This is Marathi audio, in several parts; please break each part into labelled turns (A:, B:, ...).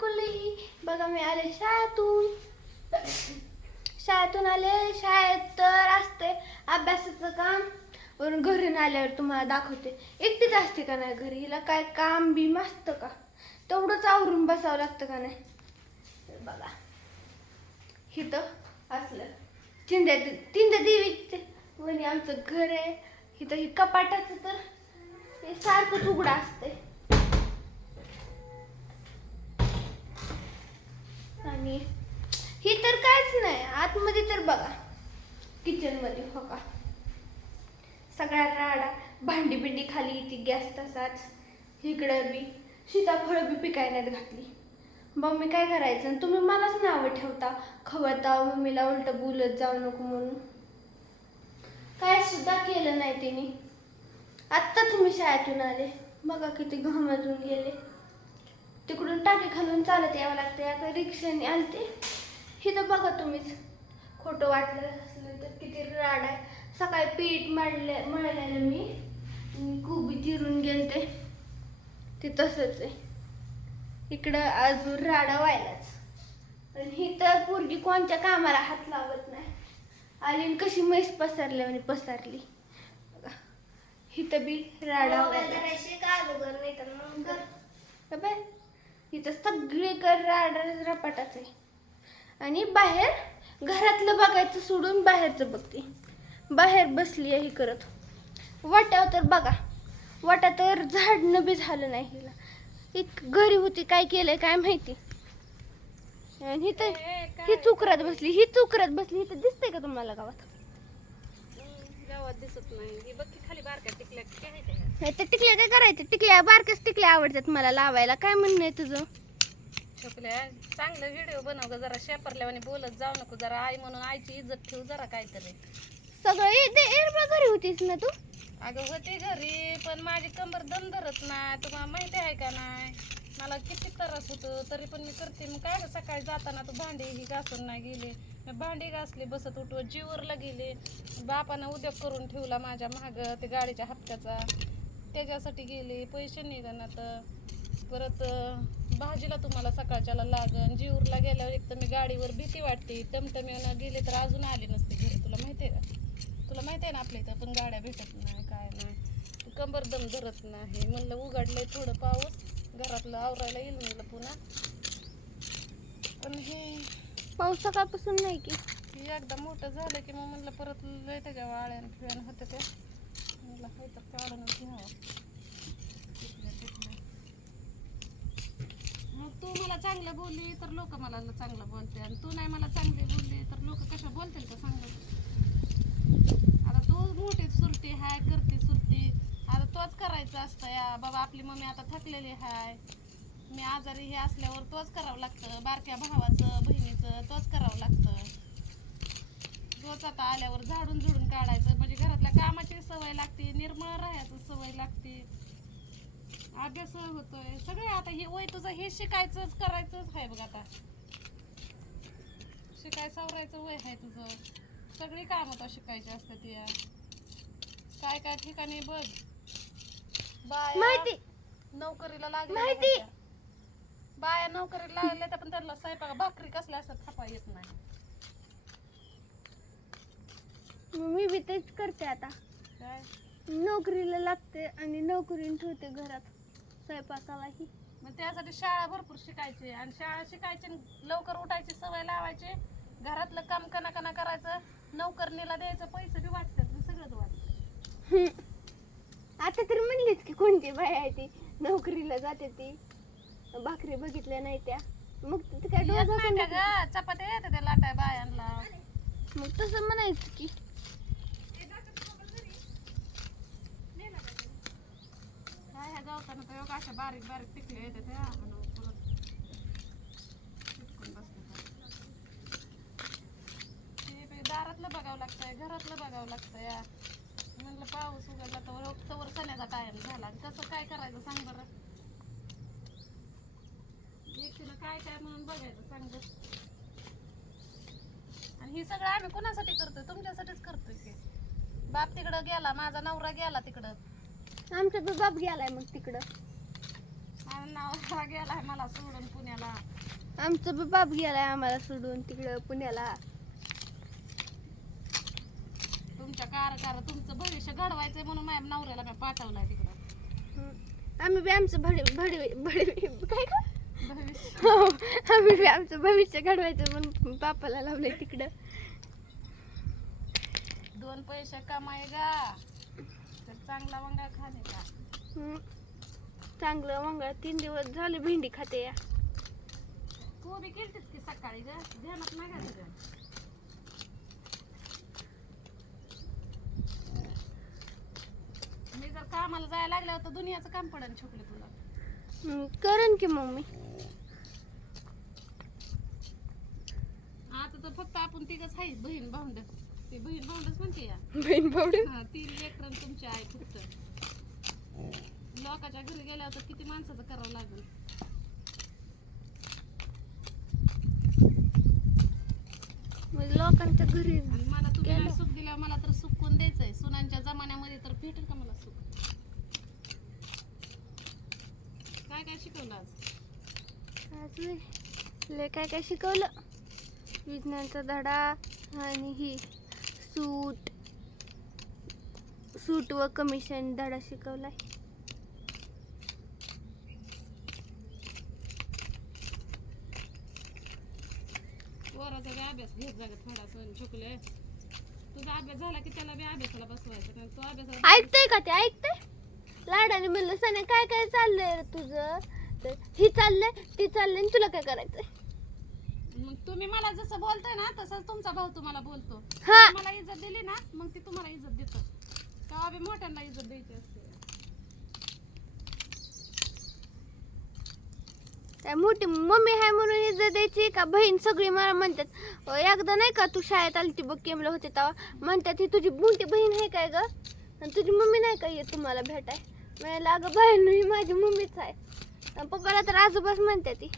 A: कुली बघा मी आले शाळेतून. शाळेतून आले शाळेत तर असते अभ्यासाचं काम. वरून घरून आल्यावर तुम्हाला दाखवते. एकटीच असते का नाही घरी? हिला काय काम बी असतं का? तेवढंच आवरून बसावं लागतं का नाही? बघा. हिथं असलं. चिंध्या चिंध्या देवीचे. वणी आमचं घर आहे. इथं ही कपाटाचं तर हे सारखंच उघडं असते आणि ही तर काहीच नाही. आतमध्ये तर बघा. किचनमध्ये हो का? सगळ्या राडा. भांडी बिंडी खाली येते गॅस तसाच. इकडं बी. सीताफळं बी पिकायण्यात घातली. मम्मी काय करायचं? आणि तुम्ही मलाच नावं ठेवता. खवळता मम्मीला उलट बोलत जाऊ नको म्हणून. काय सुद्धा केलं नाही तिने. आत्ता तुम्ही शाळेतून आले. बघा किती घामातून गेले. तिकडून टाकी खालून चालत यावं लागते. आता रिक्षाने आलते. हे तर बघा तुम्हीच. खोटं वाटलं असलं तर किती राड आहे. सकाळी पीठ मळले मळलेलं मी कोबी चिरून गेलते. ते तसंच आहे. इकडं अजून राडा व्हायलाच. आणि ही तर पोरगी कोणत्या कामाला हात लावत नाही. आली आणि कशी म्हैस पसरली आणि पसरली. हिथं बी राडा इथं सगळीकडे राडा रपाटाच. आहे आणि बाहेर घरातलं बघायचं सोडून बाहेरचं बघते. बाहेर बसली आहे ही करत. वाट्यावर तर बघा. वाटा तर झाडणं बी झालं नाही हिला. एक घरी होती काय केलंय काय माहिती. आणि ही तर ही चुकरात बसली ही चुकरात बसली इथं दिसतंय का तुम्हाला गावात?
B: गावात दिसत नाही. ही बघ की खाली बारक्या टिकल्या?
A: नाही तर टिकल्या काय करायचं? टिकल्या बारक्याच टिकल्या आवडतात मला लावायला. काय म्हणणं आहे तुझं?
B: छोकल्या चांगलं व्हिडिओ बनव ग जरा. शेपरल्यावानी बोलत जाऊ नको जरा. आई म्हणून आईची इज्जत ठेव जरा काहीतरी.
A: सगळं ए- दे- एरबा घरी होतीस ना तू?
B: अगं होती घरी पण माझी कंबर दम धरत नाही. तुम्हाला माहिती आहे का नाही? मला किती त्रास होतो तरी पण मी करते. मग काय गं सकाळी जाताना तू भांडी ही घासून नाही गेले. मी भांडी घासली बसत उठवत जीवरला गेले. बापानं उद्योग करून ठेवला माझ्या महाग ते गाडीच्या हप्त्याचा. त्याच्यासाठी गेले पैसे निघाना तर. परत भाजीला तुम्हाला सकाळच्याला लागन. जीवरला गेल्यावर एक तर मी गाडीवर भीती वाटते. टमटमेनं गेले तर अजून आले नसते घरी. तुला माहिती आहे का? तुला माहिती आहे ना आपल्या इथं पण गाड्या भेटत नाही काय नाही. कंबर दम धरत नाही. म्हणलं उघडलंय थोडं पाऊस. घरातलं आवरायला येईल म्हणलं पुन्हा. पण हे
A: पाऊस सकाळपासून नाही की.
B: हे एकदा मोठं झालं की मग म्हणलं परत लय त्याच्या वाळ्यान फिळ्यान होतं ते. म्हणलं हे तर काढूनच घ्यावं. मग तू मला चांगलं बोलली तर लोक मला चांगलं बोलते आणि तू नाही मला चांगले बोलली तर लोक कशा बोलतील का सांग आता तू मोठी सुरटी हाय करते सुरटी तोच करायचं असतं. या बाबा आपली मम्मी आता थकलेली हाय. मी आजारी हे असल्यावर तोच करावं लागतं. बारक्या भावाचं बहिणीचं तोच करावं लागतं. तोच आता आल्यावर झाडून झुडून काढायचं. म्हणजे घरातल्या कामाची सवय लागते निर्मळ राहायचं सवय लागते. अभ्यास होतोय. सगळे आता हे वय तुझं हे शिकायचंच करायचंच आहे बघ आता. शिकाय सावरायचं वय आहे तुझं. सगळी कामं तर शिकायची असतात या. काय काय ठिकाणी बघ. बाया
A: माहिती.
B: नोकरीला लागल्या
A: माहिती.
B: होत्या. बाया. नोकरीला लागल्या त्या पण त्यांना स्वयंपाक भाकरी कसल्या असतात थापा येत नाही.
A: मी बी तेच करते आता.
B: काय?
A: नोकरीला लागते आणि नोकरीने ठेवते घरात स्वयंपाकालाही.
B: मग त्यासाठी शाळा भरपूर शिकायची आणि शाळा शिकायची आणि लवकर उठायची सवय लावायची. घरातलं काम कना कना करायचं नोकरणीला द्यायचं पैसे बी वाचतात आणि सगळंच वाचतं.
A: आता तर म्हणलीच की कोणती बाई आहे ती? नोकरीला जाते ती. भाकरी बघितल्या नाही त्या. मग ते काय
B: येत
A: डोळा
B: नाही का ग? चपात्या येते त्या लाटाय बायांना.
A: मग तसं म्हणायचं की.
B: काय ह्या गवताना तर एवढं अशा बारीक बारीक टिकले येते त्या. आणि परत चिटकून बसतात. ते बी दारातलं बघावं लागतंय घरातलं बघावं लागतं या म्हणलं पाऊस उघडला तर तवर सण्याचा टाइम झाला. आणि कसं काय करायचं सांग बरं. काय काय म्हणून बघायचं सांग बरं. आणि हे सगळं आम्ही कोणासाठी करतोय? तुमच्यासाठीच करतोय की. बाप तिकडं गेला माझा नवरा गेला तिकडं.
A: आमचा बी बाप गेलाय मग तिकडं.
B: आणि नाव गेलाय मला सोडून पुण्याला.
A: आमचा बी बाप गेलाय आम्हाला सोडून तिकडं पुण्याला.
B: कार कार तुमचं भविष्य घडवायचंय म्हणून माझ्या नवऱ्याला मी पाठवलाय तिकडं.
A: आम्ही बी आमचं भडे भडवे भडवे काय का
B: भविष्य.
A: हो आम्ही बी आमचं भविष्य घडवायचं म्हणून बापाला लावलंय तिकडं.
B: दोन पैसे कमाय गा. तर चांगला वंगा खाणे का?
A: हम्म. चांगलं मंगळ तीन दिवस झाले भेंडी खाते या.
B: तू बी केलतीस की सकाळी ग? ध्यानात नाही का तुझ्या मी जर कामाला जायला लागल्यावर तर दुनियाचं काम पडेल छोकले तुला.
A: हम्म, करेन की मम्मी
B: आता तर फक्त आपण तिघच आहे बहीण भाऊंड. ते बहीण भाऊंडच म्हणते या.
A: बहीण भावडे
B: हा, तीन लेकरं तुमची आहे फक्त. लोकांच्या घरी गेल्यावर तर किती माणसाचं करावं लागेल?
A: मग लोकांच्या घरी
B: आणि मला तुम्ही. नाही सुख दिलं मला तर सुख कोण द्यायचंय? सुनांच्या जमान्यामध्ये तर भेटेल का मला सुख काय काय शिकवलं आज.
A: लय काय काय शिकवलं. विज्ञानचा धडा आणि ही सूट. सूट व कमिशन धडा शिकवलाय.
B: पोराचा बी अभ्यास घेत जागा थोडासा छोकले तुझा अभ्यास झाला की त्याला बी अभ्यासाला बसवायचं कारण तो अभ्यासाला
A: ऐकतंय का ते? ऐकतंय? लाडाने म्हणलं सने काय काय चाललंय तुझं? तर ही चाललंय ती चाललंय आणि तुला काय करायचंय?
B: मग तुम्ही मला जसं बोलताय ना तसंच तुमचा भाऊ तुम्हाला बोलतो.
A: हा.
B: मला इज्जत दिली ना मग ती तुम्हाला इज्जत देतो. तेव्हा बी मोठ्यांना इज्जत द्यायची असते.
A: काय मोठी मम्मी आहे म्हणून इज्जत द्यायची का बहीण सगळी मला म्हणतात? अं, एकदा नाही का तू शाळेत आली ती बघ केमला होते तेव्हा? म्हणतात ही तुझी मोठी बहीण आहे काय ग? आणि तुझी मम्मी नाही का येत तुम्हाला भेटाय? मला अगं बहीण ही माझी मम्मीच आहे. पप्पाला तर आजोबाच म्हणते ती.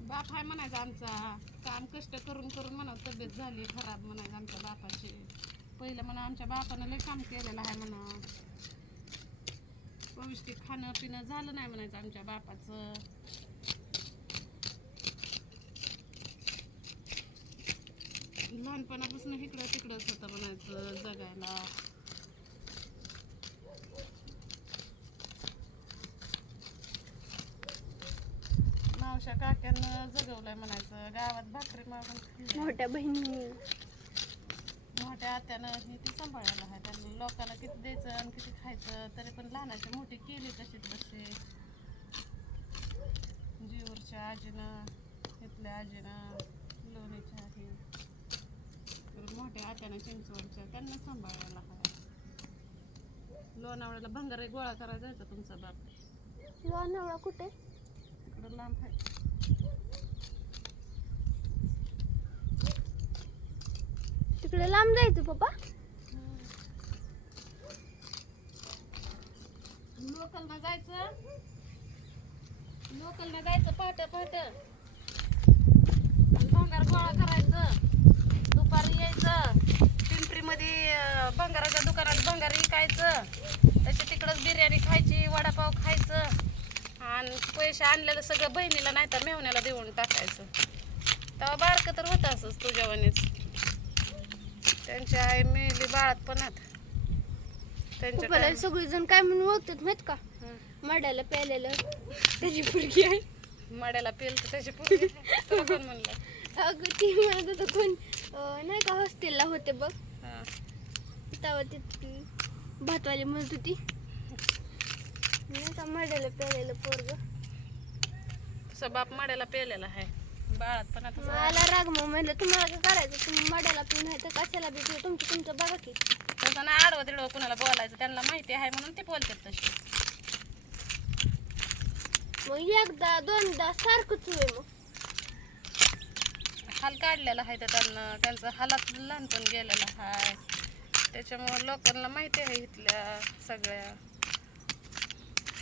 B: बाप आहे म्हणायचा आमचा. काम कष्ट करून करून म्हणा तब्येत झाली खराब म्हणायचं आमच्या बापाची. पहिलं म्हणा आमच्या बापानं लय काम केलेलं आहे म्हणा. पौष्टिक खाणं पिणं झालं नाही म्हणायचं आमच्या बापाचं. लहानपणापासून इकडं तिकडंच होतं म्हणायचं जगायला. काक्यानं जगवलंय म्हणायचं. गावात भाकरी मागून.
A: मोठ्या बहिणी
B: मोठ्या आत्यानं हे ती सांभाळायला आहे. त्यांना लोकांना किती द्यायचं आणि किती खायचं तरी पण लहानाची मोठी केली तशी तशी जीवरच्या आजीनं इथल्या आजीनं लोणीच्या परत मोठ्या आत्यानं चिंचवडच्या त्यांना सांभाळायला आहे. लोणावळ्याला भंगार गोळा करायला जायचा तुमचा बाप.
A: लोणावळा कुठे?
B: इकडं लांब आहे.
A: तिकडे लांब जायचं पप्पा.
B: लोकलनं जायचं. लोकलनं जायचं पहाट पहाट. भंगार गोळा करायचं. दुपारी यायचं. पिंपरीमध्ये भंगाराच्या दुकानात भंगार विकायचं. त्याची तिकडंच बिर्याणी खायची वडापाव खायचं. आणि पैसे आणलेलं सगळं बहिणीला नाही तर मेहण्याला देऊन टाकायचं. तेव्हा बारकं तर होतं असंच तुझ्यावानीच त्यांची आई मेली बाळातपणात त्यांच्या
A: पप्पाला
B: time-
A: सगळीजण काय म्हणून ओळखतात माहीत का?
B: हं.
A: मड्याला प्यायलेलं त्याची पुरगी आहे.
B: मड्याला पेल तर त्याची पोरगी आहे. म्हणलं.
A: अगं ती म्हणत होतं कोण अं, नाही का हॉस्टेलला होते बघ.
B: हा.
A: तेव्हा ती ती भातवाली म्हणत होती. नाही का मड्याला प्यायलेलं पोरग.
B: तुझा बाप मड्याला पेलेला आहे. बाळात पण आता
A: मला राग मग म्हणलं तुम्हाला काय करायचं? तुम्ही मड्याला पिऊन आहे तर कशाला बी पिऊ तुमचं तुमचं बघा की.
B: तसं ना आडवं तिडवं कुणाला बोलायचं त्यांना माहिती आहे म्हणून ते बोलतात तशी
A: मग एकदा दोनदा सारखंच होय मग.
B: हाल काढलेला आहे तर त्यांना त्यांचं हालात लहानपण गेलेलं आहे. त्याच्यामुळं लोकांना माहिती आहे इथल्या सगळ्या.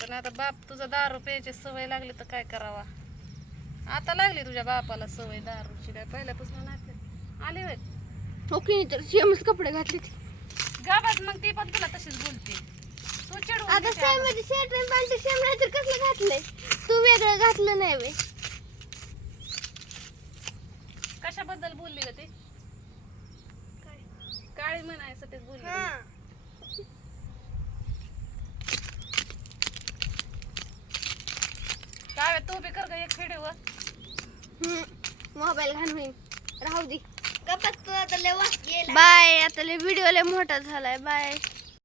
B: पण आता बाप तुझा दारू प्यायची सवय लागली तर काय करावा? आता लागली तुझ्या बापाला सवय दारूची काय? पहिल्यापासून नाही आली होय.
A: ओके तर सेमच कपडे घातले ती.
B: गावात मग ती पण तुला तशीच बोलते. तू चिडवून
A: आता
B: घेते
A: सेम
B: अगं.
A: मध्ये शर्ट आणि पॅन्ट सेम नाही तर कसलं घातलंय? तू वेगळं घातलं नाही बे
B: कशाबद्दल बोलली ग ती? काळी म्हणायसाठीच बोलली. ग. काय तू बी कर ग एक व्हिडिओ
A: मोबाईल घाण होईल राहू दे. बाय आता लय व्हिडिओ लय मोठा झालाय. बाय.